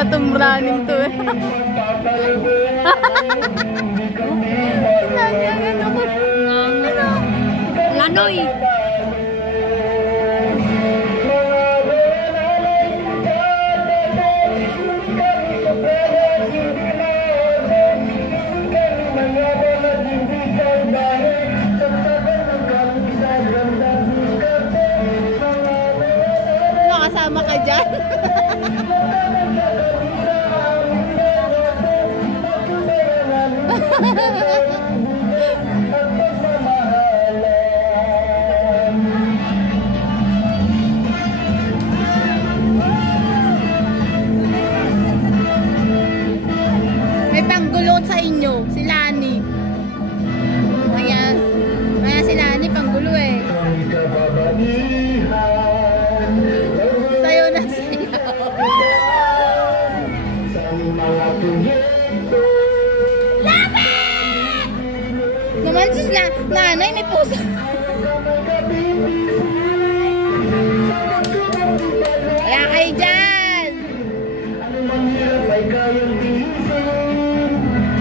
Itong running to eh. Lanoy. Nakasama ka dyan? May panggulot sa inyo, si Lani. Kaya si Lani panggulo eh. Sayo na sayo. Naman sis na, nanay may puso. Kaya kayo dyan.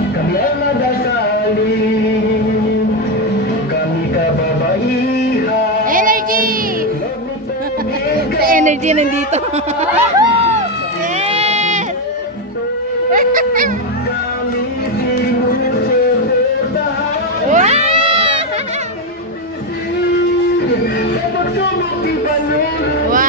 Kami ay nagasaling, kami kababaihan. Energy! Sa energy nandito. Yes! Wow!